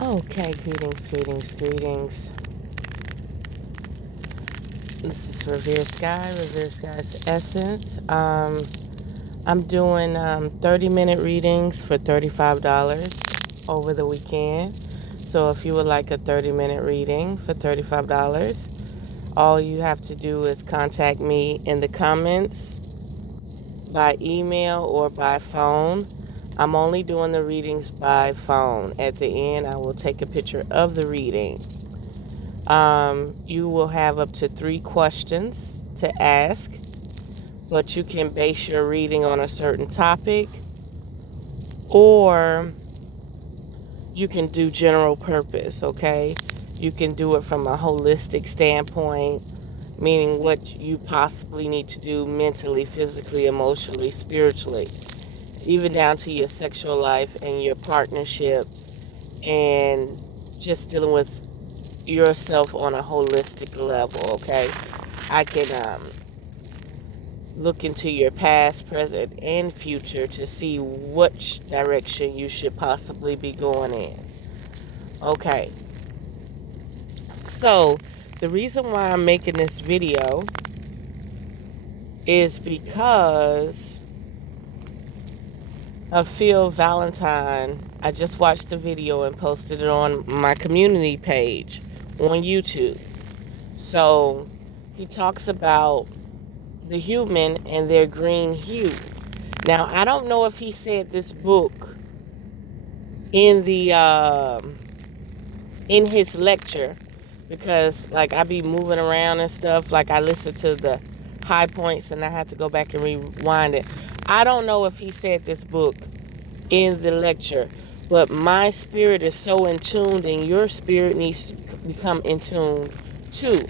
Okay, greetings. This is Revere Revere Skyes Essence. I'm doing 30-minute readings for $35 over the weekend. So if you would like a 30-minute reading for $35, all you have to do is contact me in the comments by email or by phone. I'm only doing the readings by phone. At the end, I will take a picture of the reading. You will have up to 3 questions to ask, but you can base your reading on a certain topic, or you can do general purpose, okay? You can do it from a holistic standpoint, meaning what you possibly need to do mentally, physically, emotionally, spiritually, even down to your sexual life and your partnership, and just dealing with yourself on a holistic level, okay? I can look into your past, present, and future to see which direction you should possibly be going in. Okay, so the reason why I'm making this video is because of Phil Valentine. I just watched the video and posted it on my community page on YouTube. So he talks about the human and their green hue. Now, I don't know if he said this book in the in his lecture, because like I be moving around and stuff, like I listen to the high points and I have to go back and rewind it. I don't know if he said this book in the lecture, but my spirit is so in tune, and your spirit needs to become in tune too.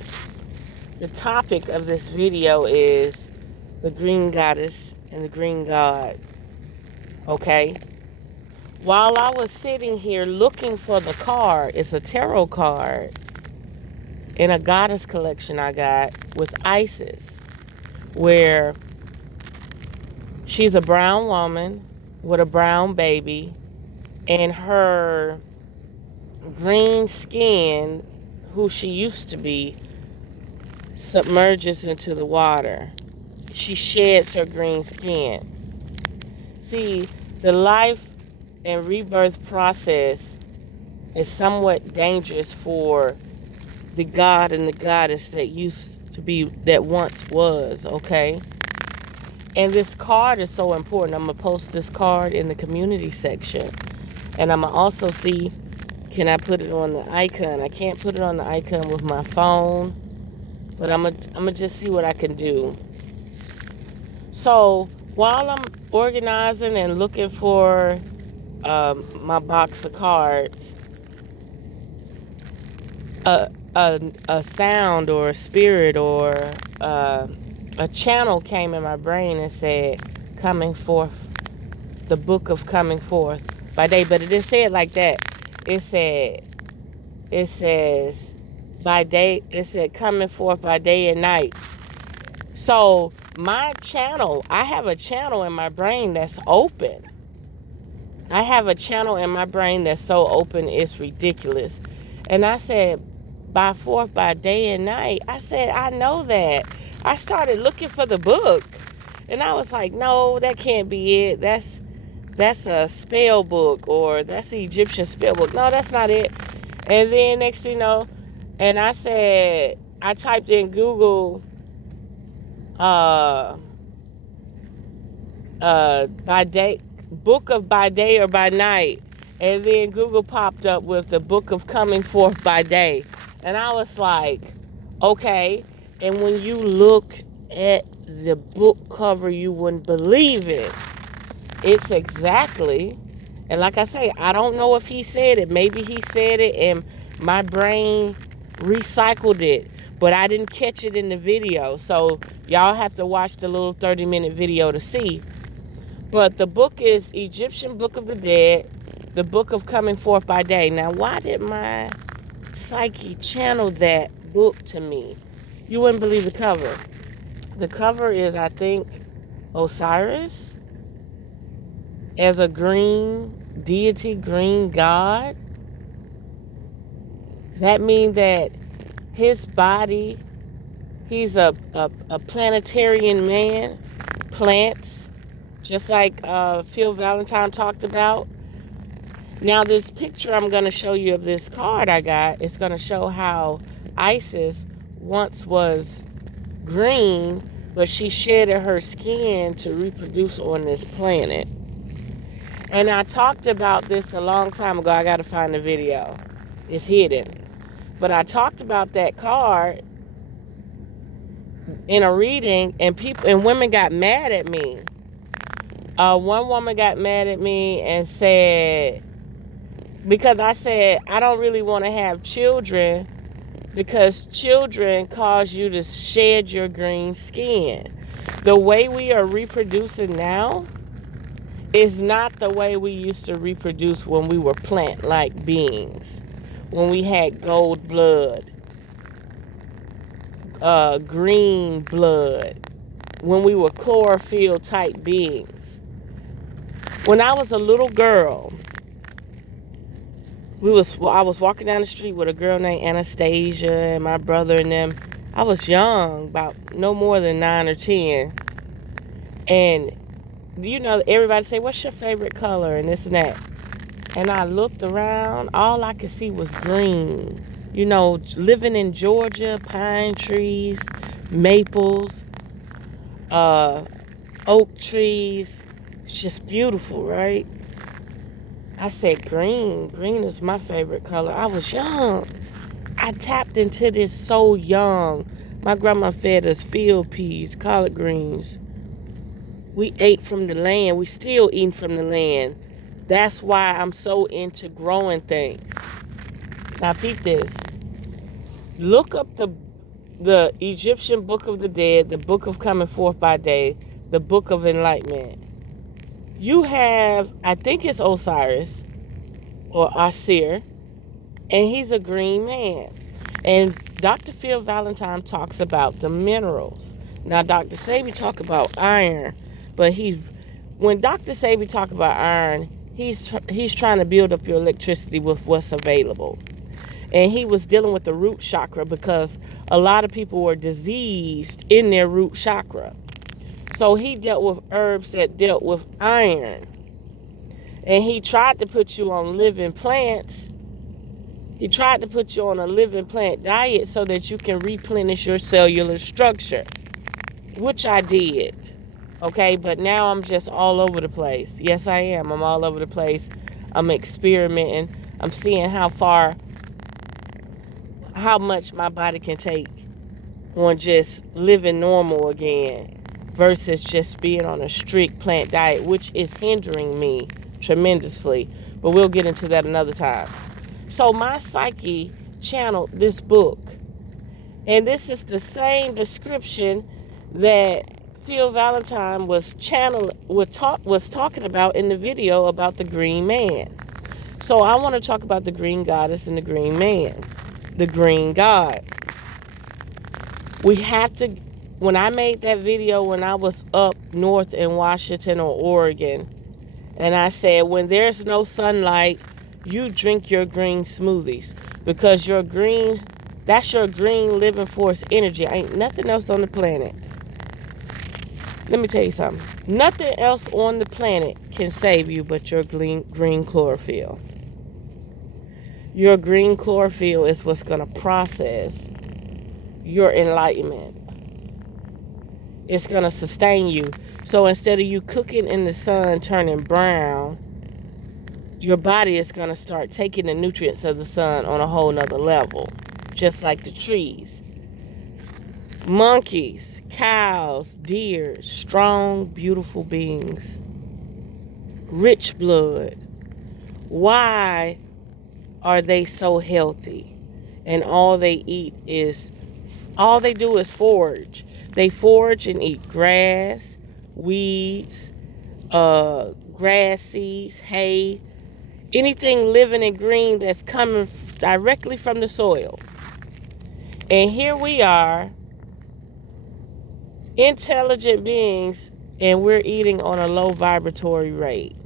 The topic of this video is the green goddess and the green god. Okay, while I was sitting here looking for the card, it's a tarot card in a goddess collection I got with Isis, where she's a brown woman with a brown baby, and her green skin, who she used to be, submerges into the water. She sheds her green skin. See, the life and rebirth process is somewhat dangerous for the god and the goddess that used to be, that once was, okay? And this card is so important. I'm gonna post this card in the community section, and I'm gonna also see, can I put it on the icon? I can't put it on the icon with my phone, but I'm gonna just see what I can do. So while I'm organizing and looking for my box of cards, a sound or a spirit or a channel came in my brain and said, coming forth, the book of coming forth by day. But it didn't say it like that. It says by day, it said coming forth by day and night. So my channel, I have a channel in my brain that's open. I have a channel in my brain that's so open, it's ridiculous. And I said, by forth by day and night. I said, I know that. I started looking for the book, and I was like, no, that can't be it. That's a spell book, or that's the Egyptian spell book. No, that's not it. And then next thing you know, and I said, I typed in Google uh by day, book of by day or by night, and then Google popped up with the book of coming forth by day, and I was like, okay. And when you look at the book cover, you wouldn't believe it. It's exactly, and like I say, I don't know if he said it. Maybe he said it and my brain recycled it, but I didn't catch it in the video, so y'all have to watch the little 30-minute video to see. But the book is Egyptian Book of the Dead, the Book of Coming Forth by Day. Now, why did my psyche channel that book to me? You wouldn't believe the cover. The cover is, I think, Osiris as a green deity, green god. That means that his body, he's a planetarian man, plants, just like Phil Valentine talked about. Now, this picture I'm going to show you of this card I got is going to show how Isis once was green, but she shedded her skin to reproduce on this planet. And I talked about this a long time ago. I got to find the video. It's hidden. But I talked about that card in a reading, and people and women got mad at me. One woman got mad at me and said, because I said I don't really want to have children because children cause you to shed your green skin. The way we are reproducing now is not the way we used to reproduce when we were plant-like beings, when we had gold blood, green blood, when we were chlorophyll type beings. When I was a little girl, I was walking down the street with a girl named Anastasia and my brother and them. I was young, about no more than 9 or 10. And everybody say, what's your favorite color and this and that. And I looked around, all I could see was green. Living in Georgia, pine trees, maples, oak trees. It's just beautiful, right? I said green. Green is my favorite color. I was young. I tapped into this so young. My grandma fed us field peas, collard greens. We ate from the land. We still eating from the land. That's why I'm so into growing things. Now peep this. Look up the Egyptian Book of the Dead, the Book of Coming Forth by Day, the Book of Enlightenment. You have, I think it's Osiris or Asir, and he's a green man. And Dr. Phil Valentine talks about the minerals. Now, Dr. Sabi talk about iron, but when Dr. Sabi talk about iron, he's trying to build up your electricity with what's available. And he was dealing with the root chakra because a lot of people were diseased in their root chakra. So he dealt with herbs that dealt with iron. And he tried to put you on living plants. He tried to put you on a living plant diet so that you can replenish your cellular structure, which I did. Okay, but now I'm just all over the place. Yes, I am. I'm all over the place. I'm experimenting. I'm seeing how much my body can take on just living normal again versus just being on a strict plant diet, which is hindering me tremendously. But we'll get into that another time. So my psyche channeled this book. And this is the same description that Phil Valentine was talking about in the video about the green man. So I want to talk about the green goddess and the green man. The green god. We have to, when I made that video when I was up north in Washington or Oregon, and I said, when there's no sunlight, you drink your green smoothies because that's your green living force energy. Ain't nothing else on the planet. Let me tell you something. Nothing else on the planet can save you but your green chlorophyll. Your green chlorophyll is what's going to process your enlightenment. It's going to sustain you. So instead of you cooking in the sun turning brown, your body is going to start taking the nutrients of the sun on a whole nother level. Just like the trees. Monkeys, cows, deer, strong, beautiful beings. Rich blood. Why are they so healthy? And all they do is forage. They forage and eat grass, weeds, grass seeds, hay, anything living and green that's coming directly from the soil. And here we are, intelligent beings, and we're eating on a low vibratory rate.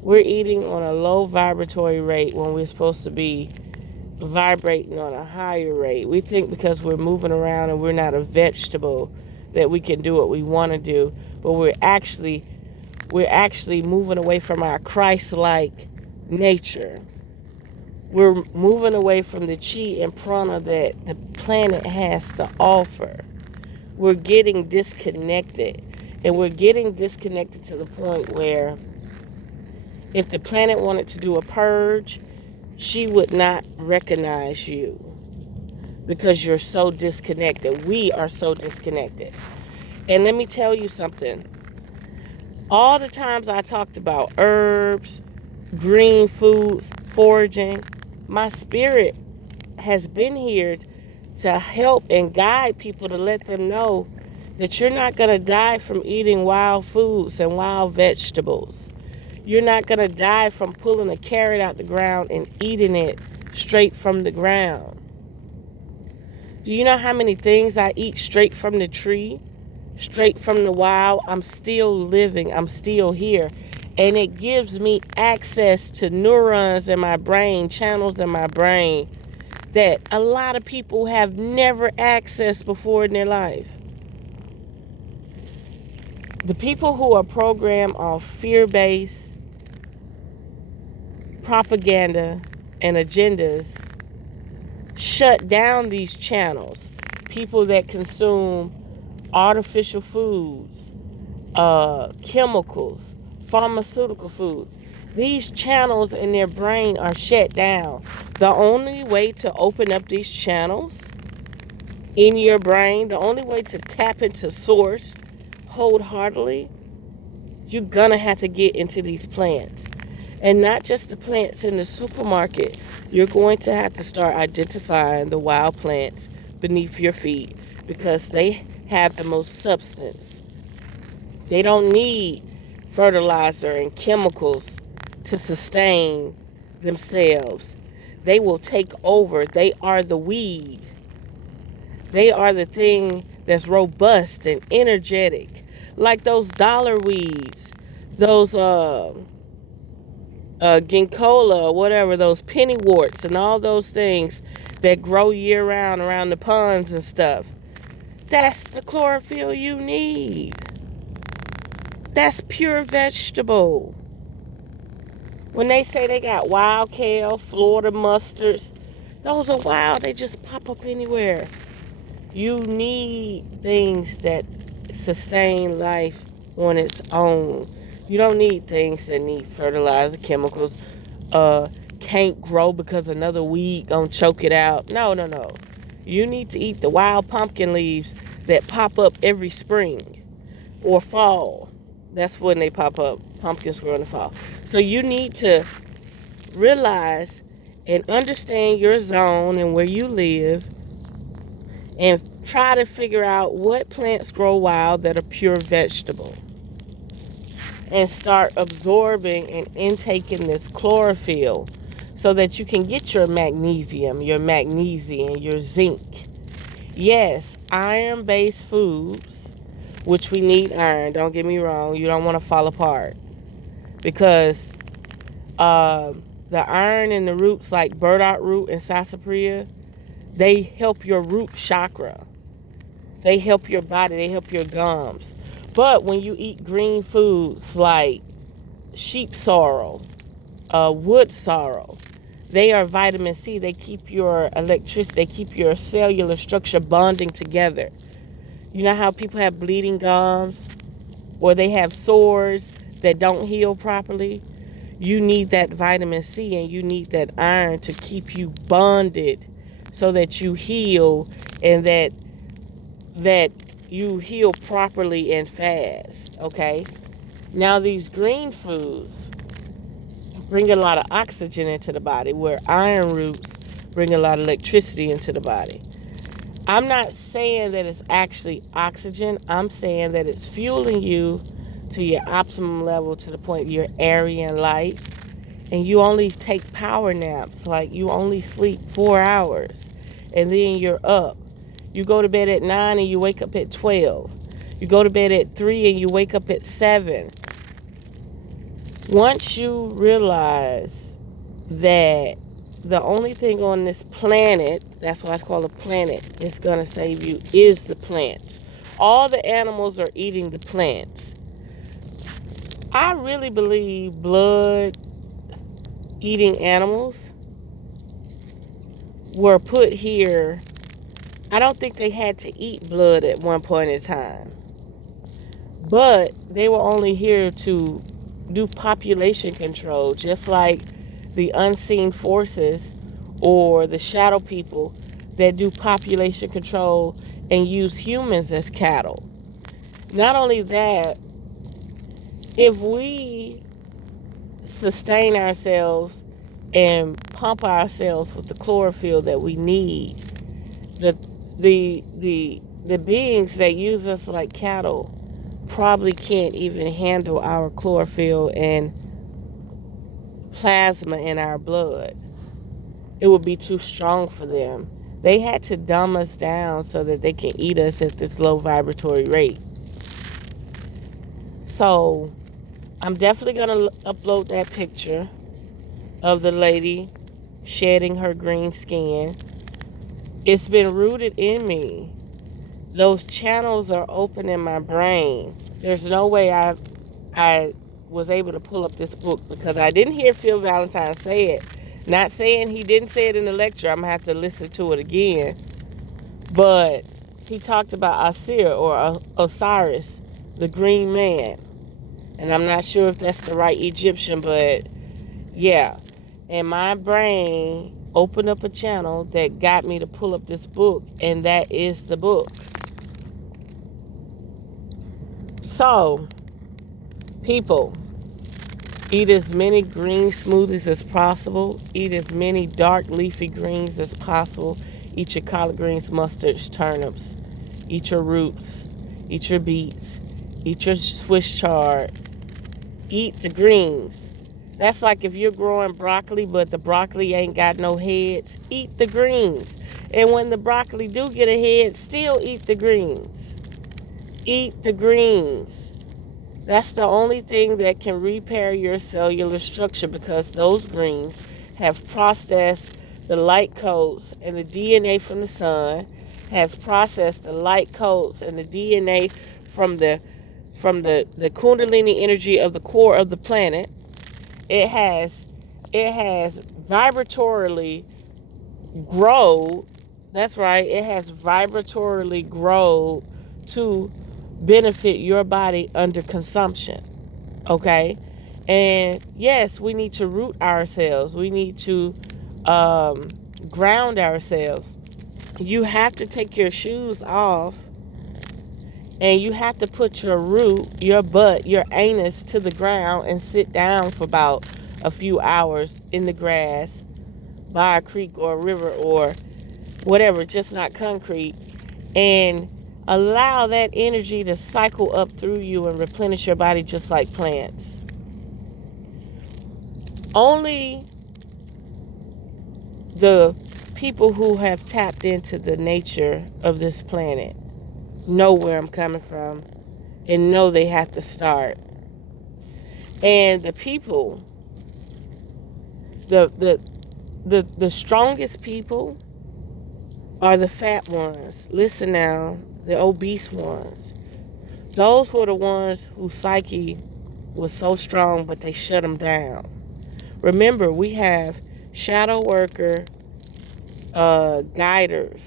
We're eating on a low vibratory rate when we're supposed to be vibrating on a higher rate. We think because we're moving around and we're not a vegetable that we can do what we want to do, but we're actually moving away from our Christ-like nature. We're moving away from the chi and prana that the planet has to offer. We're getting disconnected, and we're getting disconnected to the point where if the planet wanted to do a purge, she would not recognize you because you're so disconnected. We are so disconnected. And let me tell you something. All the times I talked about herbs, green foods, foraging, my spirit has been here to help and guide people, to let them know that you're not going to die from eating wild foods and wild vegetables. You're not going to die from pulling a carrot out the ground and eating it straight from the ground. Do you know how many things I eat straight from the tree, straight from the wild? I'm still living. I'm still here. And it gives me access to neurons in my brain, channels in my brain that a lot of people have never accessed before in their life. The people who are programmed off fear-based propaganda and agendas shut down these channels. People that consume artificial foods, chemicals, pharmaceutical foods. These channels in their brain are shut down. The only way to open up these channels in your brain, the only way to tap into source wholeheartedly, you're gonna have to get into these plants. And not just the plants in the supermarket. You're going to have to start identifying the wild plants beneath your feet because they have the most substance. They don't need fertilizer and chemicals to sustain themselves. They will take over. They are the weed. They are the thing that's robust and energetic. Like those dollar weeds, those ginkgola or whatever, those pennyworts and all those things that grow year round around the ponds and stuff. That's the chlorophyll you need. That's pure vegetable. When they say they got wild kale, Florida mustards, those are wild. They just pop up anywhere. You need things that sustain life on its own. You don't need things that need fertilizer, chemicals, can't grow because another weed gonna choke it out. No. You need to eat the wild pumpkin leaves that pop up every spring or fall. That's when they pop up. Pumpkins grow in the fall. So you need to realize and understand your zone and where you live and try to figure out what plants grow wild that are pure vegetable. And start absorbing and intaking this chlorophyll so that you can get your magnesium, your magnesium, your zinc. Yes, iron-based foods, which we need iron. Don't get me wrong. You don't want to fall apart. Because the iron in the roots like burdock root and sarsaparilla, they help your root chakra. They help your body. They help your gums. But when you eat green foods like sheep sorrel, wood sorrel, they are vitamin C. They keep your electricity, they keep your cellular structure bonding together. You know how people have bleeding gums or they have sores that don't heal properly? You need that vitamin C and you need that iron to keep you bonded so that you heal and that you heal properly and fast, okay? Now these green foods bring a lot of oxygen into the body, where iron roots bring a lot of electricity into the body. I'm not saying that it's actually oxygen. I'm saying that it's fueling you to your optimum level, to the point you're airy and light, and you only take power naps. Like you only sleep 4 hours and then you're up. You go to bed at 9 and you wake up at 12. You go to bed at 3 and you wake up at 7. Once you realize that the only thing on this planet, that's why it's called a planet, is going to save you is the plants. All the animals are eating the plants. I really believe blood eating animals were put here. I don't think they had to eat blood at one point in time, but they were only here to do population control, just like the unseen forces or the shadow people that do population control and use humans as cattle. Not only that, if we sustain ourselves and pump ourselves with the chlorophyll that we need, the the beings that use us like cattle probably can't even handle our chlorophyll and plasma in our blood. It would be too strong for them. They had to dumb us down so that they can eat us at this low vibratory rate. So I'm definitely going to upload that picture of the lady shedding her green skin. It's been rooted in me. Those channels are open in my brain. There's no way I was able to pull up this book because I didn't hear Phil Valentine say it. Not saying he didn't say it in the lecture. I'm going to have to listen to it again. But he talked about Asir or Osiris, the green man. And I'm not sure if that's the right Egyptian, but yeah. And my brain opened up a channel that got me to pull up this book, and that is the book. So, people, eat as many green smoothies as possible. Eat as many dark leafy greens as possible. Eat your collard greens, mustards, turnips. Eat your roots. Eat your beets. Eat your Swiss chard. Eat the greens. That's like if you're growing broccoli, but the broccoli ain't got no heads. Eat the greens. And when the broccoli do get a head, still eat the greens. Eat the greens. That's the only thing that can repair your cellular structure, because those greens have processed the light codes and the DNA from the sun, has processed the light codes and the DNA from the Kundalini energy of the core of the planet. It has vibratorily grown. That's right. It has vibratorily grown to benefit your body under consumption. Okay? And yes, we need to root ourselves. We need to ground ourselves. You have to take your shoes off and you have to put your root, your butt, your anus to the ground and sit down for about a few hours in the grass by a creek or a river or whatever, just not concrete, and allow that energy to cycle up through you and replenish your body just like plants. Only the people who have tapped into the nature of this planet know where I'm coming from and know they have to start. And the people, the strongest people are the fat ones. Listen now, the obese ones. Those were the ones whose psyche was so strong, but they shut them down. Remember, we have shadow worker guiders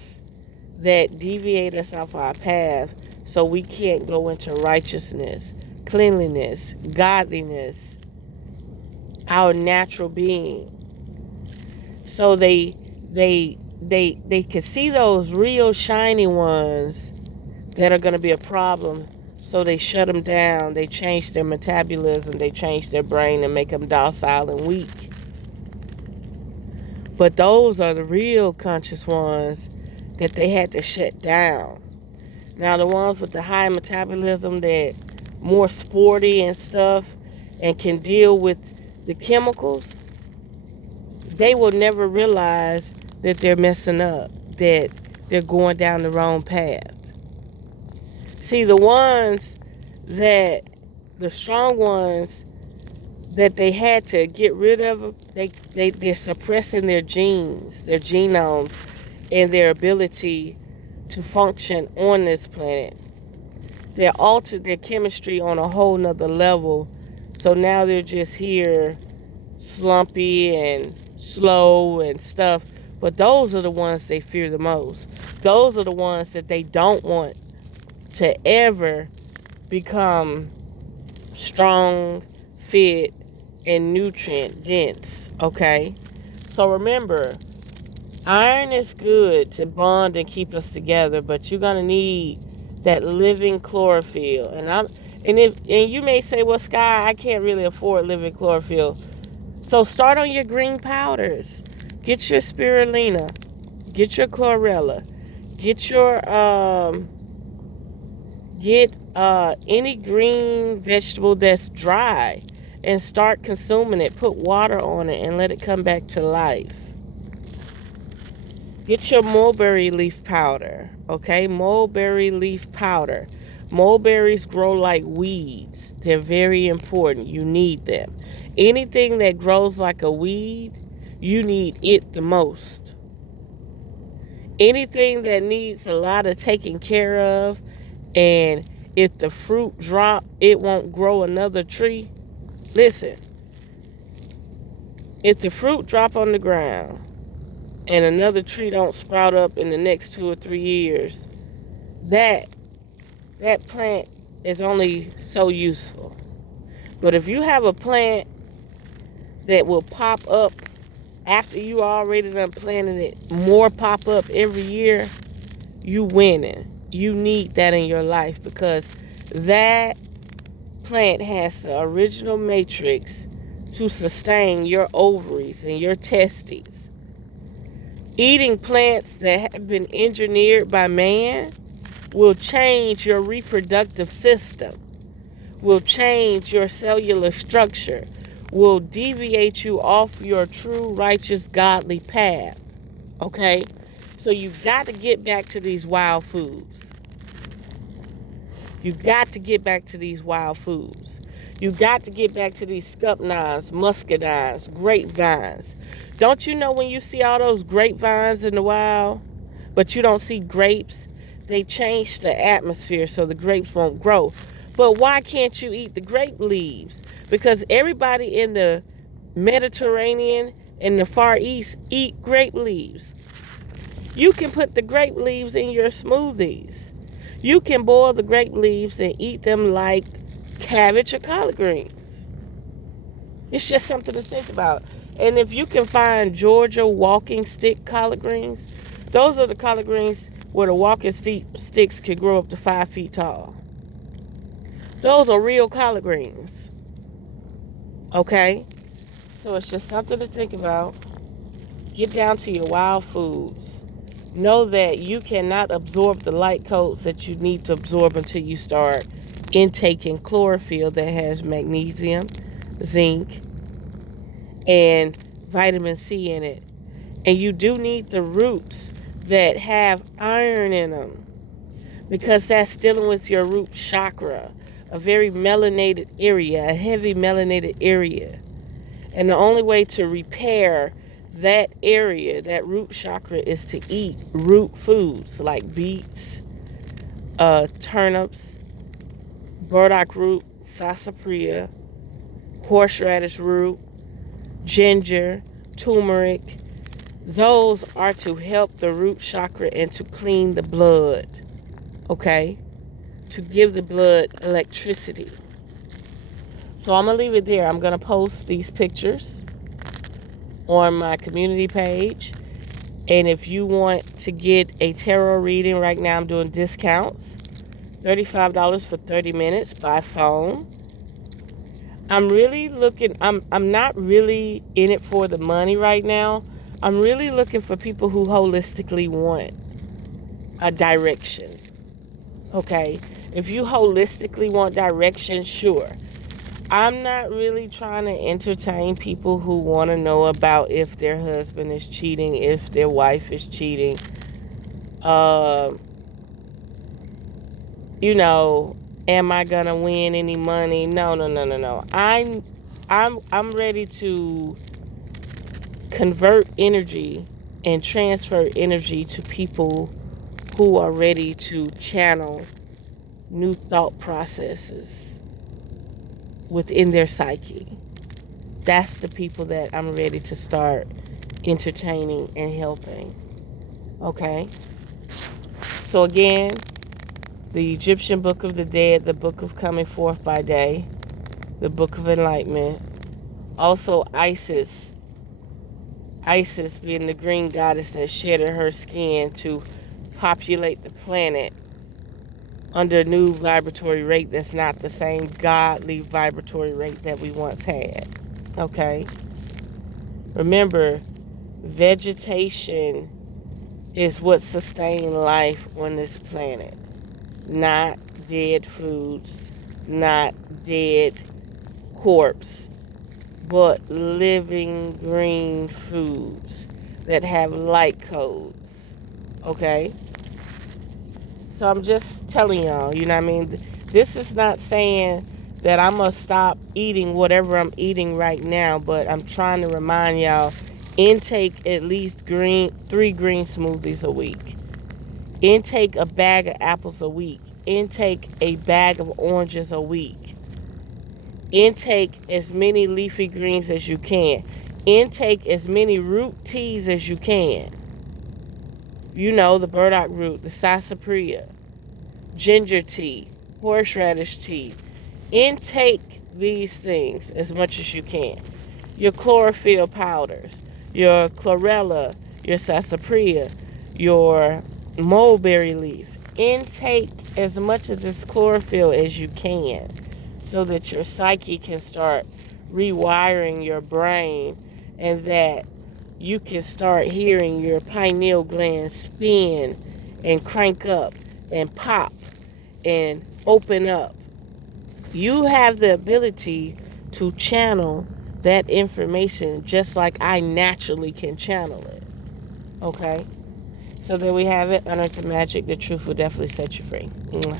that deviate us off our path so we can't go into righteousness, cleanliness, godliness, our natural being. So they can see those real shiny ones that are going to be a problem, so they shut them down. They change their metabolism, they change their brain and make them docile and weak. But those are the real conscious ones that they had to shut down. Now the ones with the high metabolism that more sporty and stuff and can deal with the chemicals, they will never realize that they're messing up, that they're going down the wrong path. See, the strong ones that they had to get rid of. They're suppressing their genes, their genomes, and their ability to function on this planet. They altered their chemistry on a whole nother level. So now they're just here slumpy and slow and stuff. But those are the ones they fear the most. Those are the ones that they don't want to ever become strong, fit, and nutrient dense. Okay? So remember, iron is good to bond and keep us together, but you're gonna need that living chlorophyll. And you may say, well, Skye, I can't really afford living chlorophyll. So start on your green powders. Get your spirulina, get your chlorella, get your any green vegetable that's dry, and start consuming it. Put water on it and let it come back to life. Get your mulberry leaf powder, okay? Mulberry leaf powder. Mulberries grow like weeds. They're very important. You need them. Anything that grows like a weed, you need it the most. Anything that needs a lot of taking care of, and if the fruit drop, it won't grow another tree. Listen, if the fruit drop on the ground and another tree don't sprout up in the next 2 or 3 years, that plant is only so useful. But if you have a plant that will pop up after you already done planted it, more pop up every year, you winning. You need that in your life, because that plant has the original matrix to sustain your ovaries and your testes. Eating plants that have been engineered by man will change your reproductive system, will change your cellular structure, will deviate you off your true, righteous, godly path. Okay? So you got to get back to these wild foods. You got to get back to these wild foods. You got to get back to these scuppernines, muscadines, grapevines. Don't you know when you see all those grapevines in the wild, but you don't see grapes? They change the atmosphere so the grapes won't grow. But why can't you eat the grape leaves? Because everybody in the Mediterranean and the Far East eat grape leaves. You can put the grape leaves in your smoothies. You can boil the grape leaves and eat them like cabbage or collard greens. It's just something to think about. And if you can find Georgia walking stick collard greens, those are the collard greens where the walking sticks can grow up to 5 feet tall. Those are real collard greens. Okay? So it's just something to think about. Get down to your wild foods. Know that you cannot absorb the light coats that you need to absorb until you start intaking chlorophyll that has magnesium, zinc, and vitamin C in it. And you do need the roots that have iron in them, because that's dealing with your root chakra, a very melanated area, a heavy melanated area. And the only way to repair that area, that root chakra, is to eat root foods like beets, turnips, burdock root, sarsaparilla, horseradish root, ginger, turmeric. Those are to help the root chakra and to clean the blood, okay? To give the blood electricity. So I'm going to leave it there. I'm going to post these pictures on my community page. And if you want to get a tarot reading, right now I'm doing discounts. $35 for 30 minutes by phone. I'm not really in it for the money right now. I'm really looking for people who holistically want a direction. Okay? If you holistically want direction, sure. I'm not really trying to entertain people who want to know about if their husband is cheating, if their wife is cheating. Am I going to win any money? No. I'm ready to convert energy and transfer energy to people who are ready to channel new thought processes within their psyche. That's the people that I'm ready to start entertaining and helping. Okay? So again, the Egyptian Book of the Dead, the Book of Coming Forth by Day, the Book of Enlightenment. Also Isis. Isis being the green goddess that shedded her skin to populate the planet under a new vibratory rate that's not the same godly vibratory rate that we once had. Okay? Remember, vegetation is what sustains life on this planet. Not dead foods, not dead corpse, but living green foods that have light codes. Okay? So I'm just telling y'all, you know what I mean? This is not saying that I'm going to stop eating whatever I'm eating right now, but I'm trying to remind y'all, intake at least 3 green smoothies a week. Intake a bag of apples a week. Intake a bag of oranges a week. Intake as many leafy greens as you can. Intake as many root teas as you can. You know, the burdock root, the sarsaparilla, ginger tea, horseradish tea. Intake these things as much as you can. Your chlorophyll powders, your chlorella, your sarsaparilla, your mulberry leaf. Intake as much of this chlorophyll as you can so that your psyche can start rewiring your brain and that you can start hearing your pineal gland spin and crank up and pop and open up. You have the ability to channel that information just like I naturally can channel it. Okay? So there we have it. Unearth the magic. The truth will definitely set you free. Mwah.